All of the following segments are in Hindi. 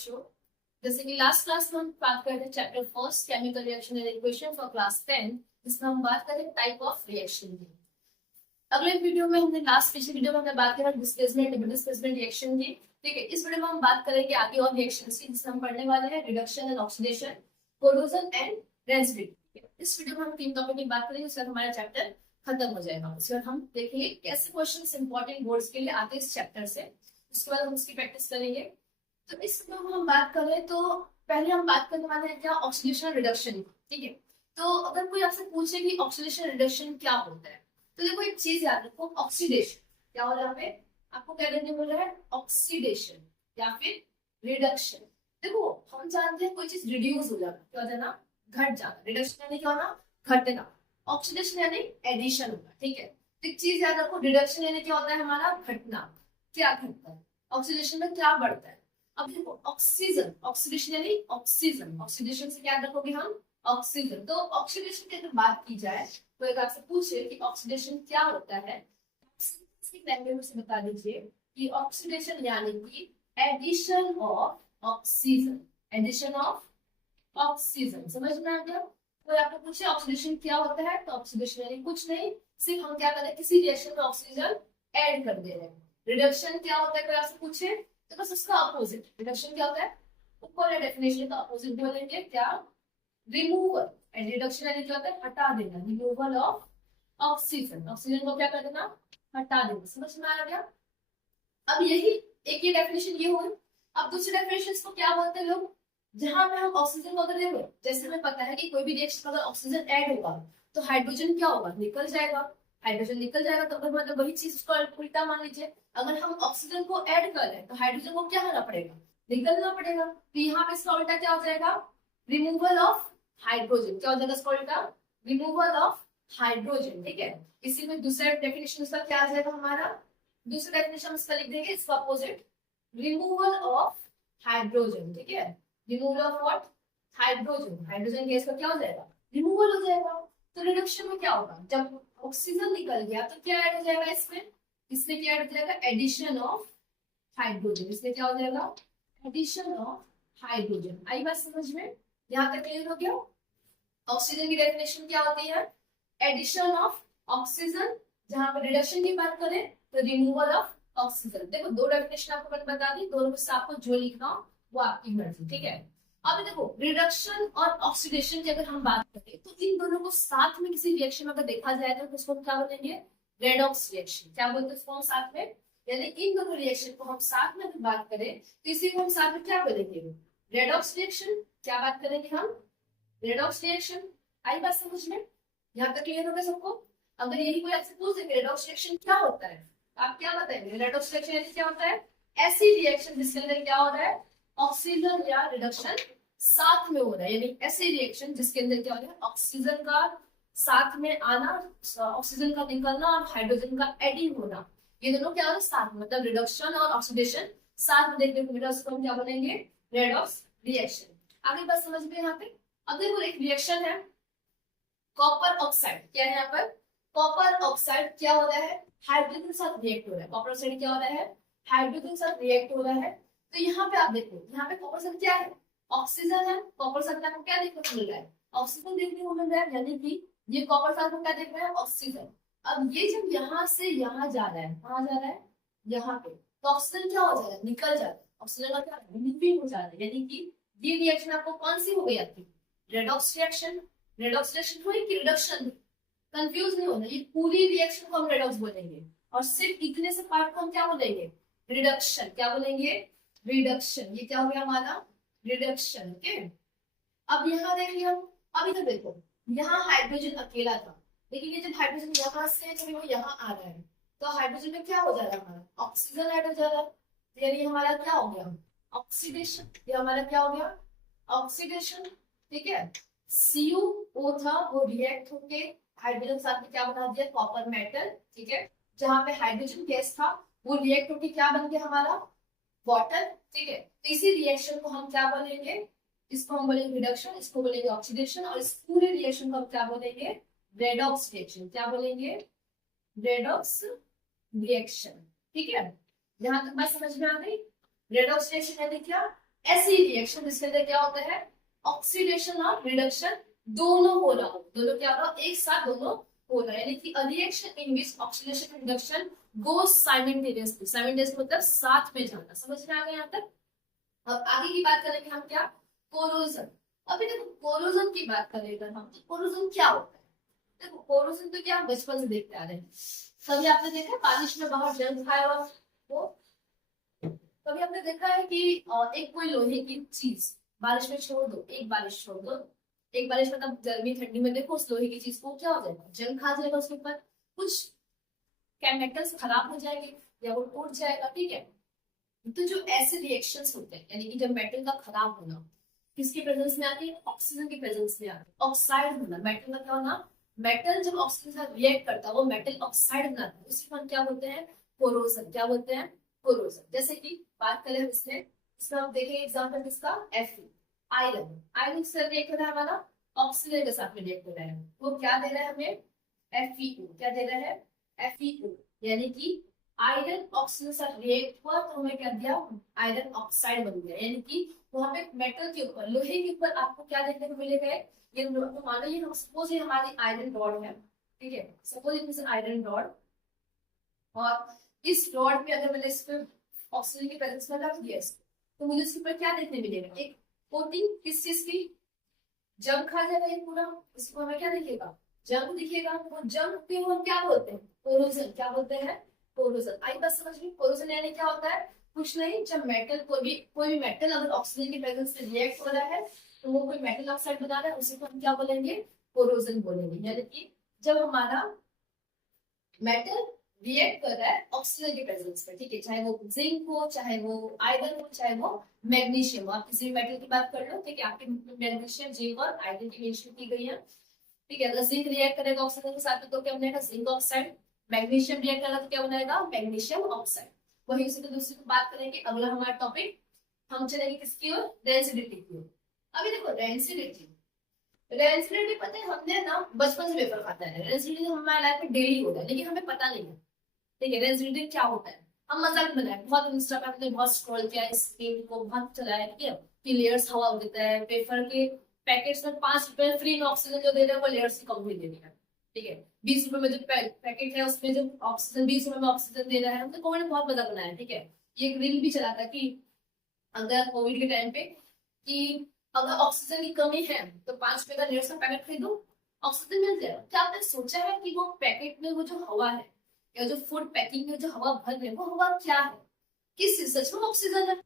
बच्चों, जैसे कि लास्ट क्लास में हम बात कर रहे थे chapter first chemical reaction and equation for class 10, जिसमें हम बात करें टाइप ऑफ रिएक्शन की। अगले वीडियो में हमने पिछले वीडियो में हमने बात करा डिस्प्लेसमेंट डिस्प्लेसमेंट रिएक्शन की। ठीक है, इस वीडियो में हम बात करेंगे आगे और रिएक्शंस की, जिसमें हम पढ़ने वाले हैं reduction and oxidation, corrosion and rancidity. इस वीडियो में हम 3 टॉपिक की बात करेंगे, उसके बाद हमारा चैप्टर खत्म हो जाएगा। उसके बाद हम देखेंगे कैसे क्वेश्चंस इंपॉर्टेंट बोर्ड्स के लिए आते हैं इस चैप्टर से। उसके बाद हम उसकी प्रैक्टिस करेंगे। तो इसमें हम बात करें तो पहले हम बात करने वाले हैं क्या, ऑक्सीडेशन रिडक्शन। ठीक है, तो अगर कोई आपसे पूछे कि ऑक्सीडेशन रिडक्शन क्या होता है, तो देखो एक चीज याद रखो, ऑक्सीडेशन क्या हो रहा है, आपको क्या करने बोल रहा है, ऑक्सीडेशन या फिर रिडक्शन। देखो हम जानते हैं कोई चीज रिड्यूस हो जाना, क्या हो जाना, घट जाना। रिडक्शन यानी क्या होना, घटना। ऑक्सीडेशन यानी एडिशन होगा। ठीक है, तो एक चीज याद रखो, रिडक्शन यानी क्या होता है, हमारा घटना। क्या घटता है, ऑक्सीडेशन में क्या बढ़ता है। अब देखो ऑक्सीजन, ऑक्सीडेशन यानी ऑक्सीजन, ऑक्सीडेशन से क्या रखोगे हम, ऑक्सीजन। तो ऑक्सीडेशन की अगर बात की जाए तो एक आपसे पूछे कि ऑक्सीडेशन क्या होता है, लैंग्वेज से बता दीजिए कि ऑक्सीडेशन यानी कि addition of oxygen, addition of oxygen. समझ में आ गया। तो आपको पूछे ऑक्सीडेशन क्या होता है, तो ऑक्सीडेशन यानी कुछ नहीं, सिर्फ हम क्या कर रहे हैं, किसी रिएक्शन में ऑक्सीजन ऐड कर दे रहे हैं। रिडक्शन क्या होता है, कोई आपसे पूछे तो बस उसका अपोजिट। रिडक्शन क्या होता है, ऊपर है डेफिनेशन का अपोजिट बोलेंगे क्या, रिमूवल। एंड रिडक्शन यानी क्या होता है, हटा देना, रिमूवल ऑफ ऑक्सीजन। ऑक्सीजन को क्या कर देना, हटा देना। समझ में आ गया। अब यही एक ये डेफिनेशन ये हुई। अब दूसरे डेफिनेशन को क्या बोलते हैं लोग, जहां पे हम ऑक्सीजन को अगर देखो, जैसे हमें पता है कि कोई भी रिएक्शन में अगर ऑक्सीजन ऐड होगा तो हाइड्रोजन क्या होगा, निकल जाएगा। हाइड्रोजन निकल जाएगा तो अगर मतलब वही चीज को उल्टा मान लीजिए, अगर हम ऑक्सीजन को ऐड कर रहे हैं तो हाइड्रोजन को क्या करना पड़ेगा, निकलना पड़ेगा। तो यहाँ पे इसका उल्टा क्या हो जाएगा, रिमूवल ऑफ हाइड्रोजन। क्या हो जाएगा इसका उल्टा, रिमूवल ऑफ हाइड्रोजन। ठीक है, इसी में दूसरा डेफिनेशन उसका क्या आ जाएगा, हमारा दूसरा डेफिनेशन इसका लिख देंगे, इसका अपोजिट, रिमूवल ऑफ हाइड्रोजन। ठीक है, removal of what, hydrogen. Hydrogen gas का क्या हो जाएगा, रिमूवल हो जाएगा। तो रिडक्शन में क्या होगा, जब ऑक्सीजन निकल गया तो क्या ऐड हो जाएगा इसमें, इसमें क्या ऐड हो जाएगा, एडिशन ऑफ हाइड्रोजन। इसमें क्या हो जाएगा, एडिशन ऑफ हाइड्रोजन। आई बात समझ में, यहाँ तक क्लियर हो गया। ऑक्सीजन की डेफिनेशन क्या होती है, एडिशन ऑफ ऑक्सीजन। जहां पर रिडक्शन की बात करें तो रिमूवल ऑफ ऑक्सीजन। देखो दो डेफिनेशन आपको मैंने बता दी, दोनों में से आपको जो लिखना हो वो आपकी मर्जी। ठीक है, अब देखो रिडक्शन और ऑक्सीडेशन की अगर हम बात करें तो इन दोनों को साथ में किसी रिएक्शन में अगर देखा जाए तो उसको हम क्या बोलेंगे, रेडॉक्स रिएक्शन। क्या बोलते हैं उसको हम साथ में, यानी इन दोनों रिएक्शन को हम साथ में अगर बात करें तो इसी को हम साथ में क्या बोलेंगे, रेडॉक्स रिएक्शन। क्या बात करेंगे हम, रेडॉक्स रिएक्शन। आई बात समझ में, यहाँ तक क्लियर हो गया सबको। अगर यही कोई आपसे पूछ दे रेडॉक्स रिएक्शन क्या होता है, आप क्या बताएंगे, रेडॉक्स रिएक्शन यानी क्या होता है, ऐसी रिएक्शन जिसके अंदर क्या हो रहा है, ऑक्सीजन या रिडक्शन साथ में हो रहा है। यानी ऐसी रिएक्शन जिसके अंदर क्या हो रहा है, ऑक्सीजन का साथ में आना, ऑक्सीजन का निकलना और हाइड्रोजन का एडिंग होना, ये दोनों क्या हो रहा है साथ में, मतलब रिडक्शन और ऑक्सीडेशन साथ में देखने को मिला, उसको हम क्या बोलेंगे, रेडॉक्स रिएक्शन। आगे बात समझ में यहाँ पे। अगर वो एक रिएक्शन है कॉपर ऑक्साइड, क्या है यहाँ पर, कॉपर ऑक्साइड क्या हो रहा है, हाइड्रोजन के साथ रिएक्ट हो रहा है। कॉपर ऑक्साइड क्या हो रहा है, हाइड्रोजन के साथ रिएक्ट हो रहा है। तो यहाँ पे आप देखो, यहाँ पे कॉपर ऑक्साइड क्या है, ऑक्सीजन है। कॉपर ऑक्साइड आपको क्या देखने को मिल रहा है, ऑक्सीजन देखने को मिल रहा है, यानी कि ये कॉपर ऑक्साइड को क्या देख रहा है, ऑक्सीजन। अब ये जब यहाँ से यहाँ जा रहा है, कहाँ जा रहा है, यहाँ पे, तो ऑक्सीजन क्या हो जाएगा, निकल जाता है। ऑक्सीजन का क्या रिलीविंग हो जा रहा है, यानी कि ये रिएक्शन आपको कौन सी हो गई आपकी, रेडॉक्स रिएक्शन। रेडॉक्स रिएक्शन हुई कि रिडक्शन, कंफ्यूज नहीं होना, ये पूरी रिएक्शन को हम रेडॉक्स बोलेंगे और सिर्फ इतने से पार्ट को हम क्या बोलेंगे, रिडक्शन। क्या बोलेंगे, रिडक्शन। ये क्या हो गया हमारा, रिडक्शन। ओके, अब यहाँ देखिए हम, अब इधर देखो, यहाँ हाइड्रोजन अकेला था, लेकिन ये जब हाइड्रोजन यहाँ से जब वो यहाँ आ रहा है तो हाइड्रोजन में क्या हो जा रहा है, हमारा ऑक्सीजन ऐड हो जा रहा है, यानी हमारा क्या हो गया, ऑक्सीडेशन। ये हमारा क्या हो गया, ऑक्सीडेशन। ठीक है, CuO था वो रिएक्ट होके हाइड्रोजन साथ में क्या बना दिया, कॉपर मेटल। ठीक है, जहां पे हाइड्रोजन गैस था वो रिएक्ट होके क्या बन गया हमारा, वाटर। ठीक है, तो इसी रिएक्शन को हम क्या बोलेंगे, इसको हम बोलेंगे रिडक्शन, इसको बोलेंगे ऑक्सीडेशन, और इस पूरे रिएक्शन को हम क्या बोलेंगे, रेडॉक्स रिएक्शन। क्या बोलेंगे, रेडॉक्स रिएक्शन। ठीक है, यहाँ तक बात समझ में आ गई। रेडॉक्स रिएक्शन यानी क्या, ऐसी रिएक्शन जिसके अंदर क्या होता है, ऑक्सीडेशन और रिडक्शन दोनों हो रहा हो, दोनों क्या हो रहा हो, एक साथ दोनों हो रहा है, यानी कि a reaction in which oxidation and reduction go simultaneously, simultaneous मतलब साथ में जाना। समझ में आ गया यहाँ तक। अब आगे की बात करेंगे हम क्या, कोरोजन। अभी देखो कोरोजन की बात करेंगे हम, तो कोरोजन क्या होता है। देखो कोरोजन तो क्या बचपन से देखते आ रहे हैं, कभी आपने देखा है बारिश में बाहर जंग खाया हुआ वो, कभी आपने देखा है कि एक कोई लोहे की चीज बारिश में छोड़ दो, एक बारिश छोड़ दो, एक बारिश मतलब गर्मी ठंडी में देखो उस लोहे की चीज को क्या हो जाएगा, जंग खा जाएगा, उसके ऊपर कुछ केमिकल्स खराब हो जाएंगे या वो टूट जाएगा, ठीक है। तो जो ऐसे रिएक्शंस होते हैं, यानी कि जब मेटल का खराब होना किसकी प्रेजेंस में आती है, ऑक्सीजन की प्रेजेंस में आती है। ऑक्साइड होना, मेटल का क्या होना, मेटल जब ऑक्सीजन के साथ रिएक्ट करता है वो मेटल ऑक्साइड बनाता है, उसी को हम क्या बोलते हैं, कोरोजन। क्या बोलते हैं, कोरोजन। जैसे कि बात करें हम इसमें हम देखेंगे एग्जांपल किसका, Fe, आयरन। आयरन से रिएक्ट हो रहा है हमारा, ऑक्सीजन के साथ में रिएक्ट हो रहा है, वो क्या दे रहा है हमें, FeO। क्या दे रहा है, FeO, यानी कि आयरन ऑक्सीजन के साथ रिएक्ट हुआ तो हमें क्या दिया, आयरन ऑक्साइड बन गया, यानी कि वहां पे मेटल के ऊपर, लोहे के ऊपर आपको क्या देखने को मिलेगा, ये तो मानो ये हम सपोज ये हमारी आयरन रॉड है, ठीक है, suppose it is iron rod, और इस रॉड में अगर मैंने इस पे ऑक्सीजन की प्रेजेंस में रख दिया इसको, तो मुझे इसके ऊपर क्या देखने मिलेगा, एक कोटिंग किस चीज की, जंग खा जाएगा ये पूरा, इसको हमें क्या दिखेगा, जंग दिखेगा। वो जंग पे हम क्या बोलते हैं, कोरोजन। क्या बोलते हैं, कोरोजन। आई बात समझ में, कोरोजन यानी क्या होता है, कुछ नहीं, जब मेटल कोई भी मेटल अगर ऑक्सीजन की प्रेजेंस में रिएक्ट हो रहा है तो वो कोई मेटल ऑक्साइड बना रहा है, उसी को हम क्या बोलेंगे, कोरोजन बोलेंगे। यानी कि जब हमारा मेटल रिएक्ट कर रहा है ऑक्सीजन के प्रेजेंस में, ठीक है, चाहे वो जिंक हो, चाहे वो आयरन हो, चाहे वो मैग्नीशियम हो, आप किसी भी मेटल की बात कर लो, ठीक है, आपके मैग्नीशियम, जिंक और आयरन की मेंशन की गई है, ठीक है। अगर जिंक रिएक्ट करेगा ऑक्सीजन के साथ में तो क्या बनेगा, जिंक ऑक्साइड। मैग्नीशियम रिएक्ट करेगा तो क्या बनाएगा, मैग्नीशियम ऑक्साइड। वही उसी को दूसरी को बात करेंगे। अगला हमारा टॉपिक हम चलेंगे किसकी ओर, डेंसिटी की ओर। अभी देखो डेंसिटी, डेंसिटी पता है हमने ना बचपन से पेपर खाता है, डेंसिटी हमारे लाइफ में डेली होता है लेकिन हमें पता नहीं है, ठीक है, डेंसिटी क्या होता है। हम मजाक बनाए, बहुत इंस्टा पे हमने बहुत स्क्रॉल किया, स्क्रीन को बहुत चलाया, ठीक है, कि लेयर्स हवा देता है, पेपर के पैकेट्स में 5 रुपए फ्री में ऑक्सीजन जो दे रहे हैं वो लेयर्स की कम दे रही है, ठीक है। 20 रुपए में जो पैकेट है उसमें जो ऑक्सीजन 20 रुपए में ऑक्सीजन दे रहा है, हमने कोविड में बहुत मजा बनाया, ठीक है। ये एक रील भी चला था कि अगर कोविड के टाइम पे कि अगर ऑक्सीजन की कमी है तो 5 रुपए का लेयर्स का पैकेट खरीदो, ऑक्सीजन मिल जाएगा। क्या आपने सोचा है कि वो पैकेट में वो जो हवा है या जो फूड पैकिंग में जो हवा भर रहे हैं वो हवा क्या है, किस चीज, सच में ऑक्सीजन है।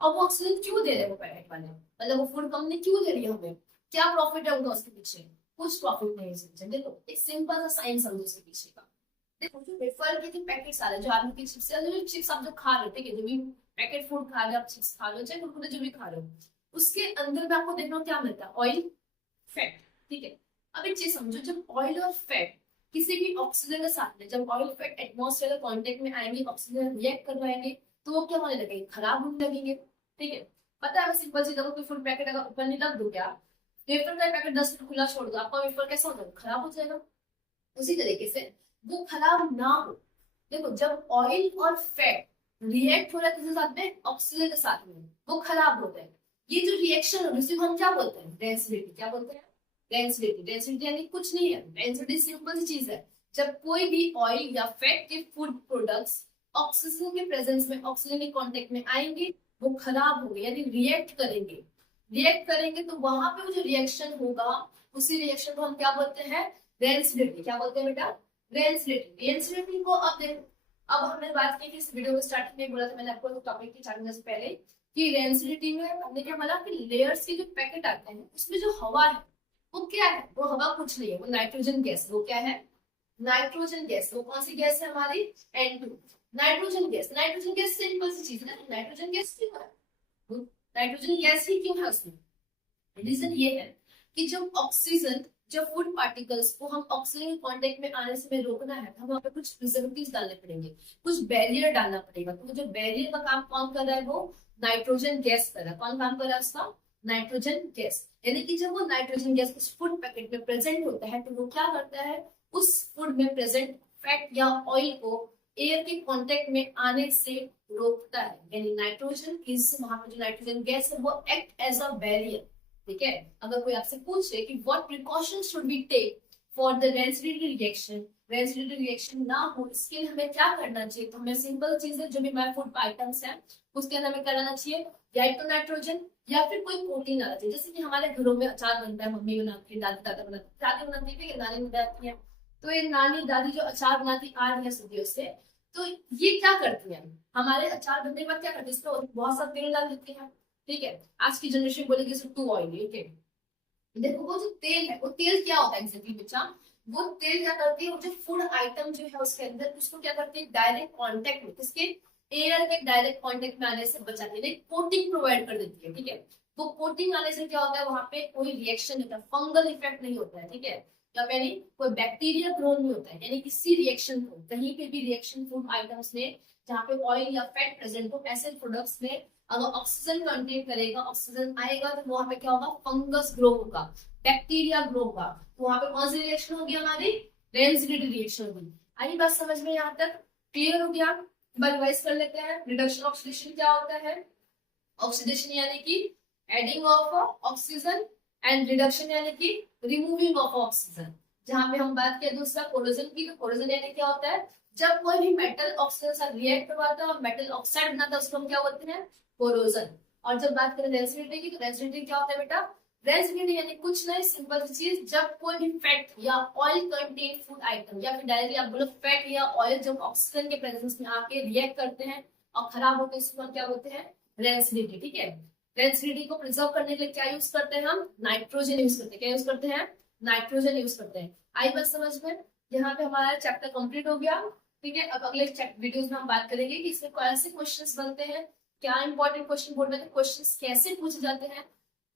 और वो ऑक्सीजन क्यों दे रहे हैं वो पैकेट वाले, मतलब वो फूड कंपनी क्यों दे रही है हमें, क्या प्रॉफिट है उनका उसके पीछे, कुछ प्रॉफिट नहीं है समझे। देखो एक सिंपल सा साइंस समझो उसके पीछे का। देखो जो वेफर के जो पैकेट्स आ रहे हैं, जो आलू की चिप्स है, जो चिप्स आप जो खा रहे हो, ठीक है, जो भी पैकेट फूड खा रहे हो, आप चिप्स खा लो चाहे कुरकुरे जो भी खा रहे हो, उसके अंदर में आपको देखना क्या मिलता है, ऑयल, फैट, ठीक है। अब एक चीज समझो, जब ऑयल और फैट किसी भी ऑक्सीजन के साथ में, जब ऑयल फैट एटमॉस्फेयर के कांटेक्ट में आएंगे, ऑक्सीजन रिएक्ट करवाएंगे तो वो क्या होने लगेंगे, खराब होने लगेंगे, ठीक है। पता है सिंपल सी, अगर कोई फूड पैकेट अगर ऊपर नहीं रख दो, क्या वेफर का पैकेट 10 मिनट खुला छोड़ दो, आपका वेफर कैसा हो जाएगा, खराब हो जाएगा। उसी तरीके से वो खराब ना हो, देखो जब ऑयल और फैट रिएक्ट हो रहा है किसी साथ में, ऑक्सीजन के साथ में, वो खराब होता है। ये जो रिएक्शन है उसी को हम क्या बोलते हैं, डेंसिटी। क्या बोलते हैं, डेंसिटी। डेंसिटी यानी कुछ नहीं है, डेंसिटी सिंपल सी चीज है, जब कोई भी ऑयल या फैट के फूड प्रोडक्ट्स ऑक्सीजन के प्रेजेंस में, ऑक्सीजन के कांटेक्ट में आएंगे, वो खराब होंगे यानी रिएक्ट करेंगे। रिएक्ट करेंगे तो वहां पे वो जो रिएक्शन होगा, उसी रिएक्शन को हम क्या बोलते हैं, डेंसिटी। क्या बोलते हैं बेटा, डेंसिटी। डेंसिटी को अब देखो, अब हमने बात की थी इस वीडियो में स्टार्टिंग में, बोला था मैंने आपको टॉपिक की स्टार्टिंग से पहले कि डेंसिटी में हमने क्या बोला कि लेयर्स के जो पैकेट आते हैं उसमें जो हवा है वो क्या है, वो हवा कुछ नहीं है, वो नाइट्रोजन गैस। वो क्या है, नाइट्रोजन गैस। वो कौन सी गैस है हमारी, N2, nitrogen gas. Nitrogen gas simple सी चीज है, नाइट्रोजन गैस क्यों है, नाइट्रोजन गैस ही क्यों है उसमें, रीजन ये है कि जब ऑक्सीजन, जब फूड पार्टिकल्स को हम ऑक्सीजन कांटेक्ट में आने से रोकना है तो हम वहाँ पे कुछ प्रिजर्वेटिव्स डालने पड़ेंगे, कुछ बैरियर डालना पड़ेगा। तो जो बैरियर का काम कौन कर रहा है, वो नाइट्रोजन गैस कर रहा है। कौन काम कर रहा है उसका, नाइट्रोजन गैस। यानी कि जब वो नाइट्रोजन गैस उस फूड पैकेट में प्रेजेंट होता है तो वो क्या करता है, उस फूड में प्रेजेंट फैट या ऑयल को एयर के कांटेक्ट में आने से रोकता है। यानी नाइट्रोजन इज, वहां पे जो नाइट्रोजन गैस है वो एक्ट एज अ बैरियर। ठीक है, अगर कोई आपसे पूछे कि what precaution should be take for the rancidity reaction, rancidity reaction ना हो इसके लिए हमें क्या करना चाहिए, तो हमें सिंपल चीज है, जो भी हमारे फूड आइटम्स है उसके अंदर हमें कराना चाहिए या तो नाइट्रोजन या फिर कोई प्रोटीन आना चाहिए। जैसे कि हमारे घरों में अचार बनता है, मम्मी बनाती है, दादी दादा बनाती है, दादी बनाती है, नानी बनाती है, तो ये नानी दादी जो अचार बनाती आ रही है सदियों से, तो ये क्या करती है, हमारे अचार बनने के बाद क्या करती है, इसमें बहुत सा तेल डाल देती है। ठीक है, आज की जनरेशन बोलेगी इसमें टू ऑयली। ठीक है, देखो वो जो तेल है, वो तेल क्या होता है एग्जैक्टली बच्चा, वो तेल क्या करती है, वो जो फूड आइटम जो है उसके अंदर उसको क्या करती है, डायरेक्ट कांटेक्ट में, किसके, एयर के डायरेक्ट कांटेक्ट में आने से बचाती है, कोटिंग प्रोवाइड कर देती है। ठीक है, वो कोटिंग आने से क्या होता है, वहां पे कोई रिएक्शन नहीं होता, फंगल इफेक्ट नहीं होता है। ठीक है, जब यानी कोई बैक्टीरिया ग्रो नहीं होता है, यानी किसी रिएक्शन को, कहीं पे भी रिएक्शन फूड आइटम्स में जहाँ पे ऑयल या फैट प्रेजेंट हो, ऐसे प्रोडक्ट्स में अगर ऑक्सीजन कंटेन करेगा, ऑक्सीजन आएगा, तो वहां पे क्या होगा, फंगस ग्रो होगा, बैक्टीरिया ग्रो होगा, तो वहां पे कौन सी रिएक्शन होगी, हमारी रेंसिडिटी रिएक्शन होगी। आई बात समझ में, यहाँ तक क्लियर हो गया। रिवाइज कर लेते हैं, रिडक्शन ऑक्सीडेशन क्या होता है, ऑक्सीडेशन यानी कि adding of oxygen, and reduction यानी कि रिमूविंग ऑफ ऑक्सीजन। जहां पे हम बात करें दूसरा कोरोजन की, तो कोरोजन यानी क्या होता है, जब कोई भी मेटल ऑक्सीजन से रिएक्ट करवाता है और मेटल ऑक्साइड बनाता है, उसको हम क्या बोलते हैं, कोरोजन। और जब बात करें रेंसिडिटी की, तो रेंसिडिटी क्या होता है बेटा, रेंसिडिटी यानी कुछ नहीं, सिंपल सी चीज, जब कोई भी फैट या ऑयल कंटेन फूड आइटम, या फिर डायरेक्टली आप बोलो फैट या ऑयल जब ऑक्सीजन के प्रेजेंस में आके रिएक्ट करते हैं और खराब होते हैं, इसको हम क्या बोलते हैं, रेंसिडिटी। ठीक है, रेंसिडिटी को प्रिजर्व करने के लिए क्या यूज करते हैं, हम नाइट्रोजन यूज करते हैं। क्या यूज करते हैं, नाइट्रोजन यूज करते हैं। आई बात समझ में, यहाँ पे हमारा चैप्टर कंप्लीट हो गया। ठीक है, अब अगले वीडियोस में हम बात करेंगे कि इसमें कौन से क्वेश्चंस बनते हैं, क्या इंपॉर्टेंट क्वेश्चन बोर्ड में क्वेश्चंस कैसे पूछे जाते हैं।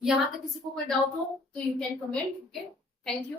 यहाँ तक किसी को कोई डाउट हो तो you can comment. Okay, thank you.